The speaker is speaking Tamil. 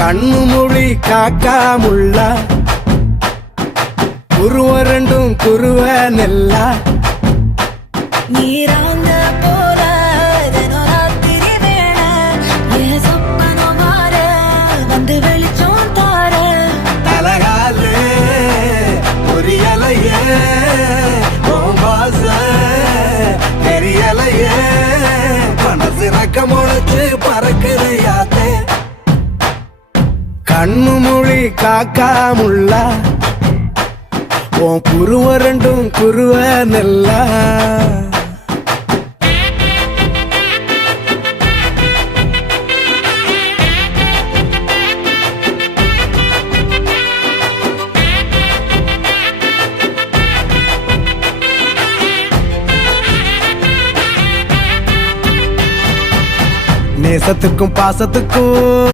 கண்ணு மொழி காக்காமுள்ள குருவ ரெண்டும் குருவ நெல்லா நீராங்க போல தினராத்திரி வேண என் சொப்பனம் மாற வந்து வெளிச்சம் தார தலகாலே பொரியலையே ஓம்பாச தெரியலையே மனசு ரக்க முளைச்சு பறக்குறையாத்தே கண்ணு மொழி காக்காமுள்ள உன் குருவ ரெண்டும் குருவ நெல்லா நேசத்துக்கும் பாசத்துக்கும்